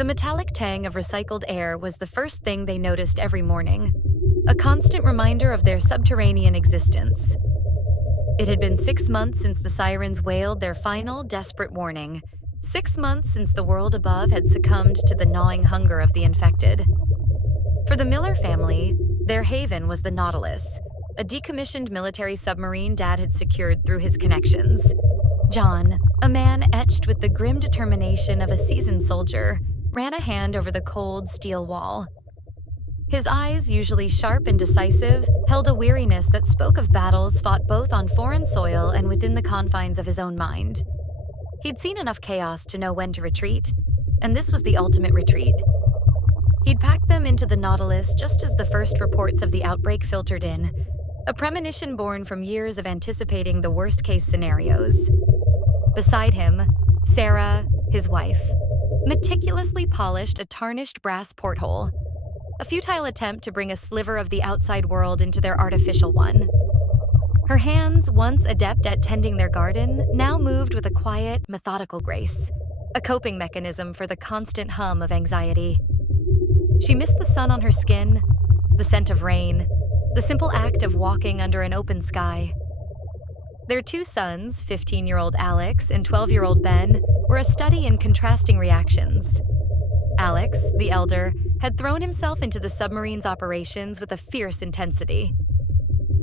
The metallic tang of recycled air was the first thing they noticed every morning, a constant reminder of their subterranean existence. It had been 6 months since the sirens wailed their final, desperate warning. 6 months since the world above had succumbed to the gnawing hunger of the infected. For the Miller family, their haven was the Nautilus, a decommissioned military submarine Dad had secured through his connections. John, a man etched with the grim determination of a seasoned soldier, ran a hand over the cold steel wall. His eyes, usually sharp and decisive, held a weariness that spoke of battles fought both on foreign soil and within the confines of his own mind. He'd seen enough chaos to know when to retreat, and this was the ultimate retreat. He'd packed them into the Nautilus just as the first reports of the outbreak filtered in, a premonition born from years of anticipating the worst-case scenarios. Beside him, Sarah, his wife, meticulously polished a tarnished brass porthole, a futile attempt to bring a sliver of the outside world into their artificial one. Her hands, once adept at tending their garden, now moved with a quiet, methodical grace, a coping mechanism for the constant hum of anxiety. She missed the sun on her skin, the scent of rain, the simple act of walking under an open sky. Their 2 sons, 15-year-old Alex and 12-year-old Ben, were a study in contrasting reactions. Alex, the elder, had thrown himself into the submarine's operations with a fierce intensity.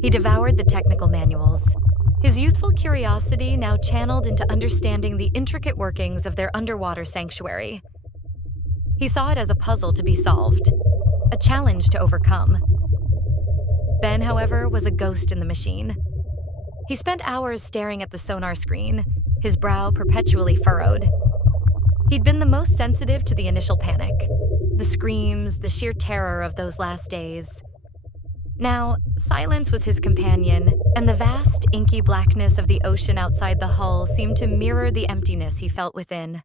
He devoured the technical manuals, his youthful curiosity now channeled into understanding the intricate workings of their underwater sanctuary. He saw it as a puzzle to be solved, a challenge to overcome. Ben, however, was a ghost in the machine. He spent hours staring at the sonar screen, his brow perpetually furrowed. He'd been the most sensitive to the initial panic, the screams, the sheer terror of those last days. Now, silence was his companion, and the vast, inky blackness of the ocean outside the hull seemed to mirror the emptiness he felt within.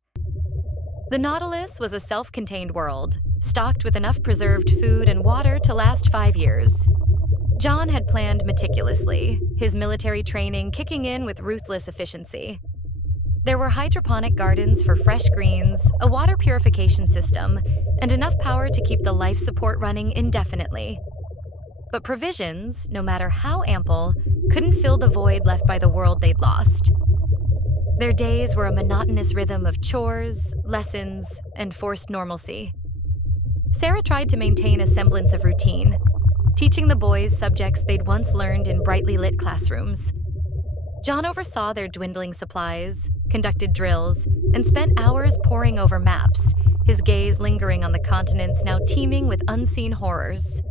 The Nautilus was a self-contained world, stocked with enough preserved food and water to last 5 years. John had planned meticulously, his military training kicking in with ruthless efficiency. There were hydroponic gardens for fresh greens, a water purification system, and enough power to keep the life support running indefinitely. But provisions, no matter how ample, couldn't fill the void left by the world they'd lost. Their days were a monotonous rhythm of chores, lessons, and forced normalcy. Sarah tried to maintain a semblance of routine, teaching the boys subjects they'd once learned in brightly lit classrooms. John oversaw their dwindling supplies, conducted drills, and spent hours poring over maps, his gaze lingering on the continents now teeming with unseen horrors.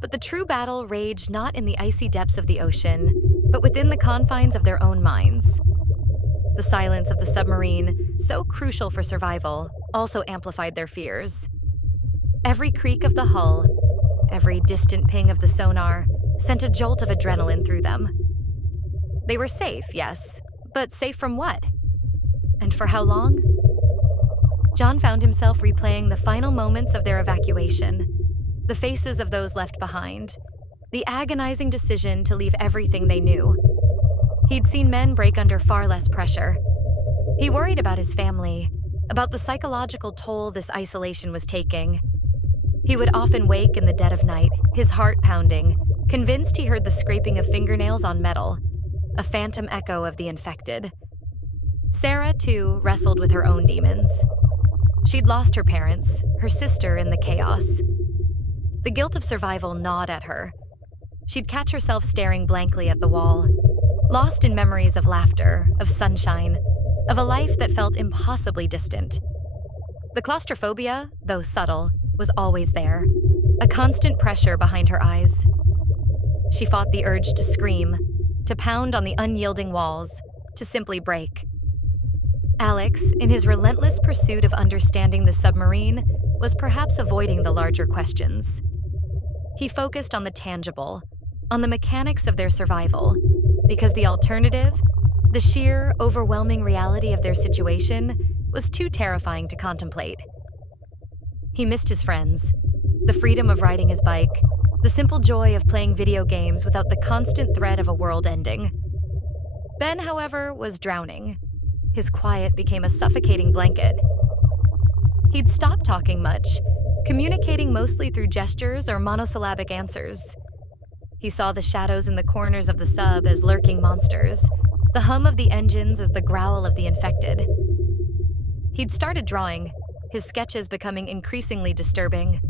But the true battle raged not in the icy depths of the ocean, but within the confines of their own minds. The silence of the submarine, so crucial for survival, also amplified their fears. Every creak of the hull, every distant ping of the sonar, sent a jolt of adrenaline through them. They were safe, yes, but safe from what? And for how long? John found himself replaying the final moments of their evacuation, the faces of those left behind, the agonizing decision to leave everything they knew. He'd seen men break under far less pressure. He worried about his family, about the psychological toll this isolation was taking. He would often wake in the dead of night, his heart pounding, convinced he heard the scraping of fingernails on metal, a phantom echo of the infected. Sarah, too, wrestled with her own demons. She'd lost her parents, her sister in the chaos. The guilt of survival gnawed at her. She'd catch herself staring blankly at the wall, lost in memories of laughter, of sunshine, of a life that felt impossibly distant. The claustrophobia, though subtle, was always there, a constant pressure behind her eyes. She fought the urge to scream, to pound on the unyielding walls, to simply break. Alex, in his relentless pursuit of understanding the submarine, was perhaps avoiding the larger questions. He focused on the tangible, on the mechanics of their survival, because the alternative, the sheer, overwhelming reality of their situation, was too terrifying to contemplate. He missed his friends, the freedom of riding his bike, the simple joy of playing video games without the constant threat of a world ending. Ben, however, was drowning. His quiet became a suffocating blanket. He'd stopped talking much, communicating mostly through gestures or monosyllabic answers. He saw the shadows in the corners of the sub as lurking monsters, the hum of the engines as the growl of the infected. He'd started drawing, his sketches becoming increasingly disturbing,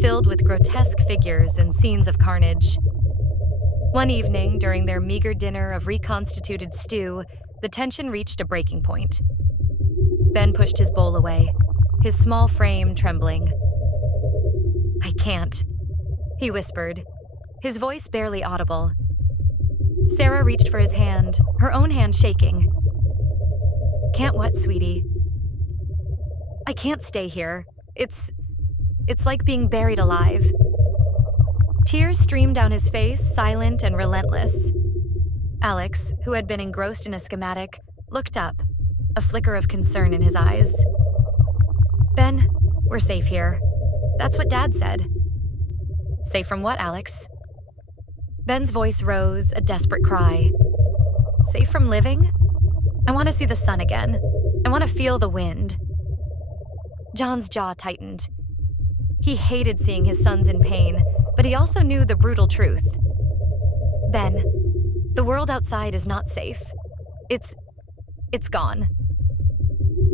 filled with grotesque figures and scenes of carnage. One evening, during their meager dinner of reconstituted stew, the tension reached a breaking point. Ben pushed his bowl away, his small frame trembling. "I can't," he whispered, his voice barely audible. Sarah reached for his hand, her own hand shaking. "Can't what, sweetie?" "I can't stay here. It's like being buried alive." Tears streamed down his face, silent and relentless. Alex, who had been engrossed in a schematic, looked up, a flicker of concern in his eyes. "Ben, we're safe here. That's what Dad said." "Safe from what, Alex?" Ben's voice rose, a desperate cry. "Safe from living? I want to see the sun again. I want to feel the wind." John's jaw tightened. He hated seeing his sons in pain, but he also knew the brutal truth. "Ben, the world outside is not safe. It's gone."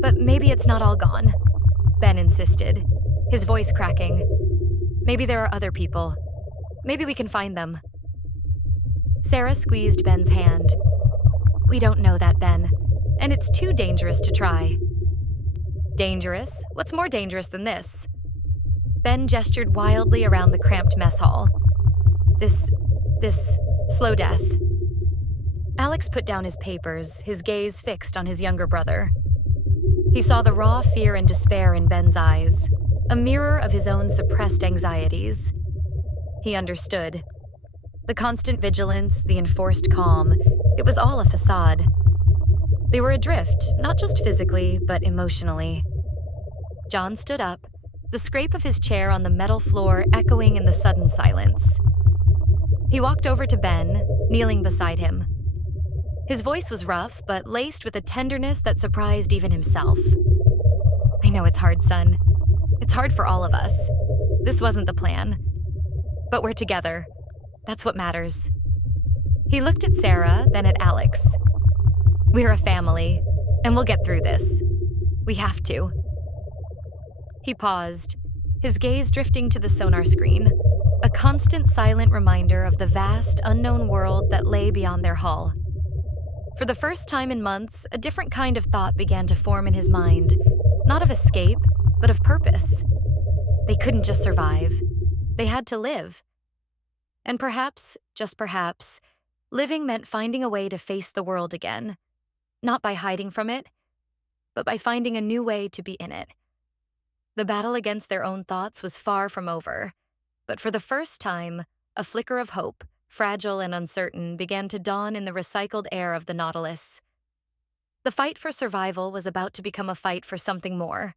"But maybe it's not all gone," Ben insisted, his voice cracking. "Maybe there are other people. Maybe we can find them." Sarah squeezed Ben's hand. "We don't know that, Ben, and it's too dangerous to try." "Dangerous? What's more dangerous than this?" Ben gestured wildly around the cramped mess hall. This slow death." Alex put down his papers, his gaze fixed on his younger brother. He saw the raw fear and despair in Ben's eyes, a mirror of his own suppressed anxieties. He understood. The constant vigilance, the enforced calm, it was all a facade. They were adrift, not just physically, but emotionally. John stood up, the scrape of his chair on the metal floor echoing in the sudden silence. He walked over to Ben, kneeling beside him. His voice was rough, but laced with a tenderness that surprised even himself. "I know it's hard, son. It's hard for all of us. This wasn't the plan. But we're together. That's what matters." He looked at Sarah, then at Alex. "We're a family, and we'll get through this. We have to." He paused, his gaze drifting to the sonar screen, a constant silent reminder of the vast, unknown world that lay beyond their hull. For the first time in months, a different kind of thought began to form in his mind, not of escape, but of purpose. They couldn't just survive. They had to live. And perhaps, just perhaps, living meant finding a way to face the world again, not by hiding from it, but by finding a new way to be in it. The battle against their own thoughts was far from over, but for the first time, a flicker of hope, fragile and uncertain, began to dawn in the recycled air of the Nautilus. The fight for survival was about to become a fight for something more.